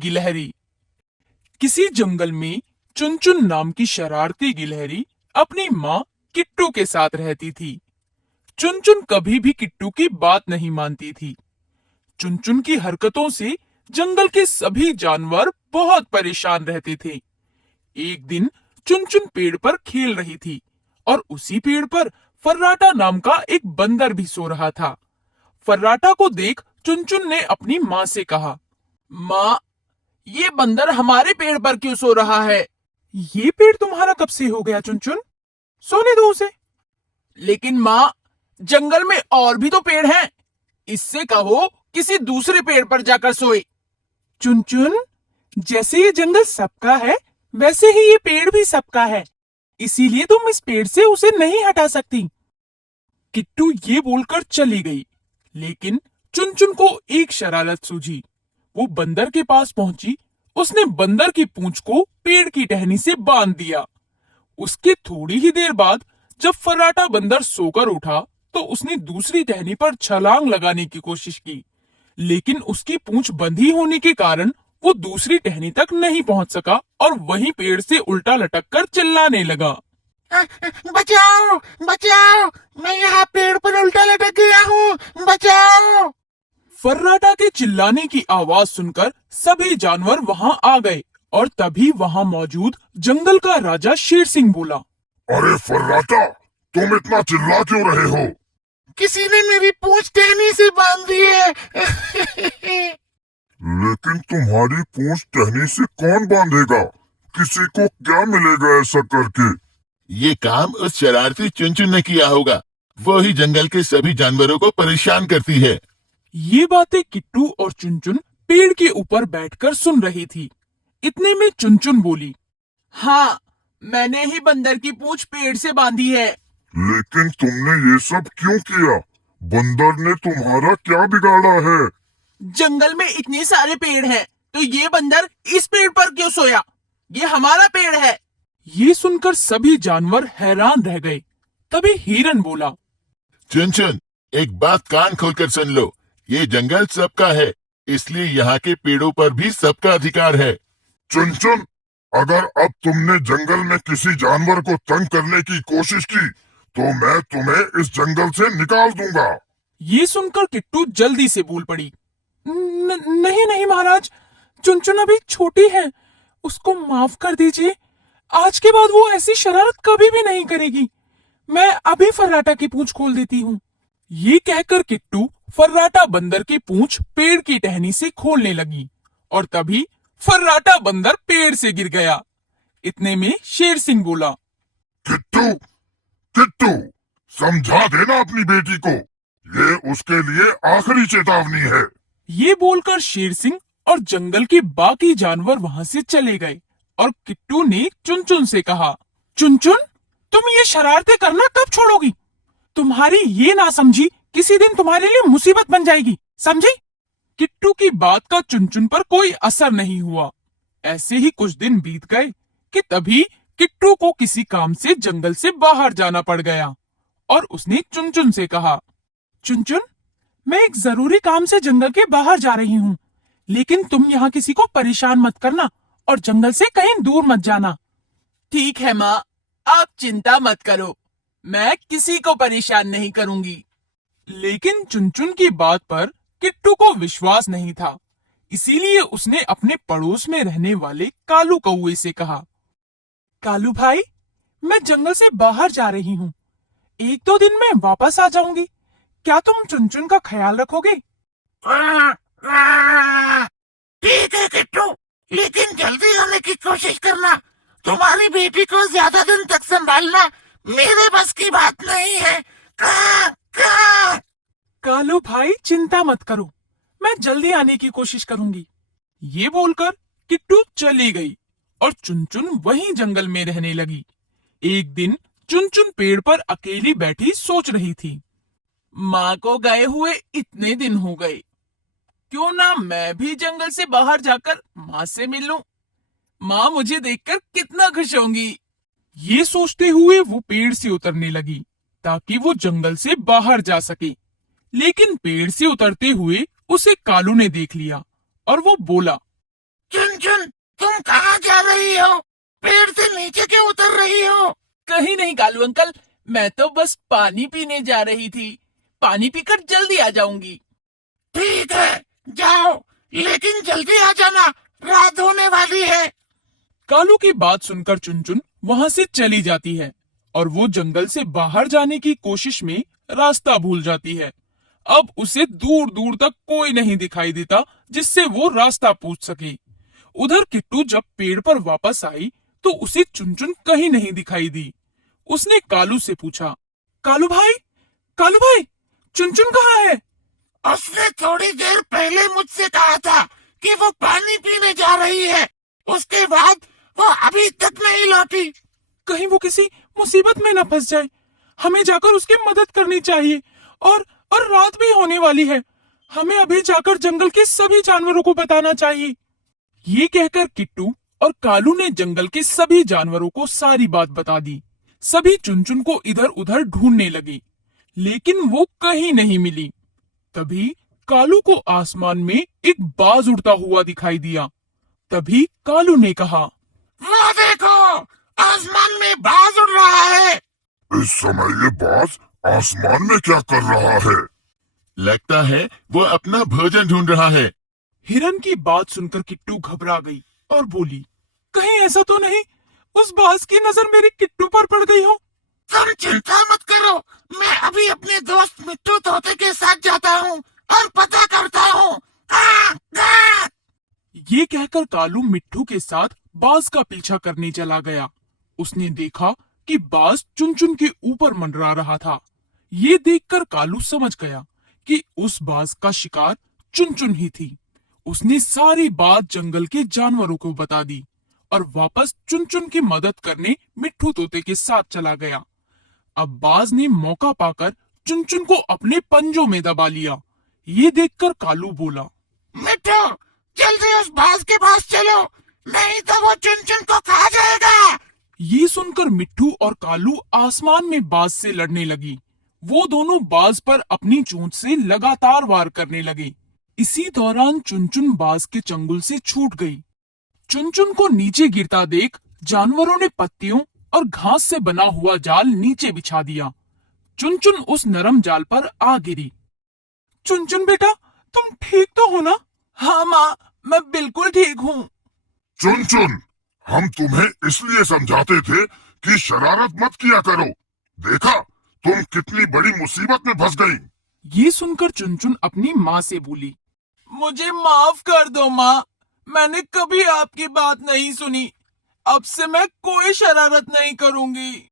गिलहरी। किसी जंगल में चुनचुन नाम की शरारती गिलहरी अपनी माँ किट्टू के साथ रहती थी। चुनचुन कभी भी किट्टू की बात नहीं मानती थी। चुनचुन की हरकतों से जंगल के सभी जानवर बहुत परेशान रहते थे। एक दिन चुनचुन पेड़ पर खेल रही थी और उसी पेड़ पर फर्राटा नाम का एक बंदर भी सो रहा था। फर्राटा को देख चुनचुन ने अपनी माँ से कहा, माँ, ये बंदर हमारे पेड़ पर क्यों सो रहा है? ये पेड़ तुम्हारा कब से हो गया चुनचुन? सोने दो उसे। लेकिन माँ, जंगल में और भी तो पेड़ हैं। इससे कहो किसी दूसरे पेड़ पर जाकर सोए। चुनचुन, जैसे ये जंगल सबका है वैसे ही ये पेड़ भी सबका है, इसीलिए तुम इस पेड़ से उसे नहीं हटा सकती। किट्टू ये बोलकर चली गई, लेकिन चुनचुन को एक शरारत सूझी। वो बंदर के पास पहुंची। उसने बंदर की पूंछ को पेड़ की टहनी से बांध दिया। उसके थोड़ी ही देर बाद जब फर्राटा बंदर सोकर उठा तो उसने दूसरी टहनी पर छलांग लगाने की कोशिश की, लेकिन उसकी पूंछ बंधी होने के कारण वो दूसरी टहनी तक नहीं पहुंच सका और वहीं पेड़ से उल्टा लटक कर चिल्लाने लगा, बचाओ बचाओ, मैं यहाँ पेड़ पर उल्टा लटक गया हूँ, बचाओ। फर्राटा के चिल्लाने की आवाज सुनकर सभी जानवर वहां आ गए और तभी वहां मौजूद जंगल का राजा शेर सिंह बोला, अरे फर्राटा, तुम इतना चिल्ला क्यों रहे हो? किसी ने मेरी पूंछ टहनी से बांध दी है। लेकिन तुम्हारी पूंछ टहनी से कौन बांधेगा? किसी को क्या मिलेगा ऐसा करके? ये काम उस शरारती चुनचुन ने किया होगा। वो ही जंगल के सभी जानवरों को परेशान करती है। ये बातें किट्टू और चुनचुन पेड़ के ऊपर बैठकर सुन रही थी। इतने में चुनचुन बोली, हाँ, मैंने ही बंदर की पूंछ पेड़ से बांधी है। लेकिन तुमने ये सब क्यों किया? बंदर ने तुम्हारा क्या बिगाड़ा है? जंगल में इतने सारे पेड़ हैं, तो ये बंदर इस पेड़ पर क्यों सोया? ये हमारा पेड़ है। ये सुनकर सभी जानवर हैरान रह गए। तभी हिरन बोला, चुनचुन, एक बात कान खोलकर सुन लो। ये जंगल सबका है, इसलिए यहाँ के पेड़ों पर भी सबका अधिकार है। चुनचुन, अगर अब तुमने जंगल में किसी जानवर को तंग करने की कोशिश की तो मैं तुम्हें इस जंगल से निकाल दूंगा। ये सुनकर किट्टू जल्दी से बोल पड़ी, नहीं नहीं महाराज, चुनचुन अभी छोटी है, उसको माफ कर दीजिए। आज के बाद वो ऐसी शरारत कभी भी नहीं करेगी। मैं अभी फर्राटा की पूंछ खोल देती हूँ। ये कहकर किट्टू फर्राटा बंदर की पूंछ पेड़ की टहनी से खोलने लगी और तभी फर्राटा बंदर पेड़ से गिर गया। इतने में शेर सिंह बोला, किट्टू, किट्टू, समझा देना अपनी बेटी को। ये उसके लिए आखिरी चेतावनी है। ये बोलकर शेर सिंह और जंगल के बाकी जानवर वहां से चले गए और किट्टू ने चुनचुन से कहा, चुनचुन, तुम ये शरारतें करना कब छोड़ोगी? तुम्हारी ये ना समझी किसी दिन तुम्हारे लिए मुसीबत बन जाएगी, समझी? किट्टू की बात का चुनचुन पर कोई असर नहीं हुआ। ऐसे ही कुछ दिन बीत गए कि तभी किट्टू को किसी काम से जंगल से बाहर जाना पड़ गया और उसने चुनचुन से कहा, चुनचुन, मैं एक जरूरी काम से जंगल के बाहर जा रही हूँ, लेकिन तुम यहाँ किसी को परेशान मत करना और जंगल से कहीं दूर मत जाना। ठीक है माँ, आप चिंता मत करो, मैं किसी को परेशान नहीं करूंगी। लेकिन चुनचुन की बात पर किट्टू को विश्वास नहीं था, इसीलिए उसने अपने पड़ोस में रहने वाले कालू कौवे से कहा, कालू भाई, मैं जंगल से बाहर जा रही हूँ, 1-2 दिन में वापस आ जाऊंगी। क्या तुम चुनचुन का ख्याल रखोगे? ठीक है किट्टू, लेकिन जल्दी आने की कोशिश करना। तुम्हारी बेटी को ज्यादा दिन तक संभालना मेरे बस की बात नहीं है। कालू भाई, चिंता मत करो, मैं जल्दी आने की कोशिश करूंगी। ये बोलकर किट्टू चली गई और चुनचुन वहीं जंगल में रहने लगी। एक दिन चुनचुन पेड़ पर अकेली बैठी सोच रही थी, माँ को गए हुए इतने दिन हो गए, क्यों ना मैं भी जंगल से बाहर जाकर माँ से मिल लूं। माँ मुझे देखकर कितना खुश होंगी। ये सोचते हुए वो पेड़ से उतरने लगी ताकि वो जंगल से बाहर जा सके। लेकिन पेड़ से उतरते हुए उसे कालू ने देख लिया और वो बोला, चुन तुम कहाँ जा रही हो? पेड़ से नीचे क्यों उतर रही हो? कहीं नहीं कालू अंकल, मैं तो बस पानी पीने जा रही थी। पानी पीकर जल्दी आ जाऊंगी। ठीक है, जाओ, लेकिन जल्दी आ जाना, रात होने वाली है। कालू की बात सुनकर चुनचुन वहां से चली जाती है और वो जंगल से बाहर जाने की कोशिश में रास्ता भूल जाती है। अब उसे दूर दूर तक कोई नहीं दिखाई देता जिससे वो रास्ता पूछ सके। उधर किट्टू जब पेड़ पर वापस आई तो उसे चुनचुन कहीं नहीं दिखाई दी। उसने कालू से पूछा, कालू भाई, चुनचुन कहाँ है? उसने थोड़ी देर पहले मुझसे कहा था कि वो पानी पीने जा रही है। उसके बाद वो अभी तक नहीं लौटी। कहीं वो किसी मुसीबत में न फंस जाए। हमें जाकर उसकी मदद करनी चाहिए। और रात भी होने वाली है। हमें अभी जाकर जंगल के सभी जानवरों को बताना चाहिए। ये कहकर किट्टू और कालू ने जंगल के सभी जानवरों को सारी बात बता दी। सभी चुनचुन को इधर उधर ढूंढने लगे, लेकिन वो कहीं नहीं मिली। तभी कालू को आसमान में एक बाज उड़ता हुआ दिखाई दिया। तभी कालू ने कहा, वो देखो, आसमान में बाज उड़ रहा है। इस समय ये बाज आसमान में क्या कर रहा है? लगता है वो अपना भोजन ढूंढ रहा है। हिरन की बात सुनकर किट्टू घबरा गई और बोली, कहीं ऐसा तो नहीं उस बाज की नजर मेरे किट्टू पर पड़ गई हो? तुम चिंता मत करो, मैं अभी अपने दोस्त मिट्टू तोते के साथ जाता हूँ और पता करता हूँ। ये कहकर कालू मिट्टू के साथ बाज का पीछा करने चला गया। उसने देखा कि बाज चुनचुन के ऊपर मंडरा रहा था। ये देखकर कालू समझ गया कि उस बाज का शिकार चुनचुन ही थी। उसने सारी बात जंगल के जानवरों को बता दी और वापस चुनचुन की मदद करने मिट्टू तोते के साथ चला गया। अब बाज ने मौका पाकर चुनचुन को अपने पंजों में दबा लिया। ये देखकर कालू बोला, मिट्टू, जल्दी उस बाज के पास चलो, नहीं तो वो चुन को खा जाएगा। ये सुनकर मिट्टू और कालू आसमान में बाज से लड़ने लगी। वो दोनों बाज पर अपनी चोंच से लगातार वार करने लगे। इसी दौरान चुनचुन बाज के चंगुल से छूट गई। चुनचुन को नीचे गिरता देख जानवरों ने पत्तियों और घास से बना हुआ जाल नीचे बिछा दिया। चुनचुन उस नरम जाल पर आ गिरी। चुनचुन बेटा, तुम ठीक तो हो ना? हाँ माँ, मैं बिल्कुल ठीक हूँ। चुन हम तुम्हें इसलिए समझाते थे कि शरारत मत किया करो। देखा, तुम कितनी बड़ी मुसीबत में फंस गई। ये सुनकर चुनचुन अपनी माँ से बोली, मुझे माफ कर दो माँ, मैंने कभी आपकी बात नहीं सुनी। अब से मैं कोई शरारत नहीं करूंगी।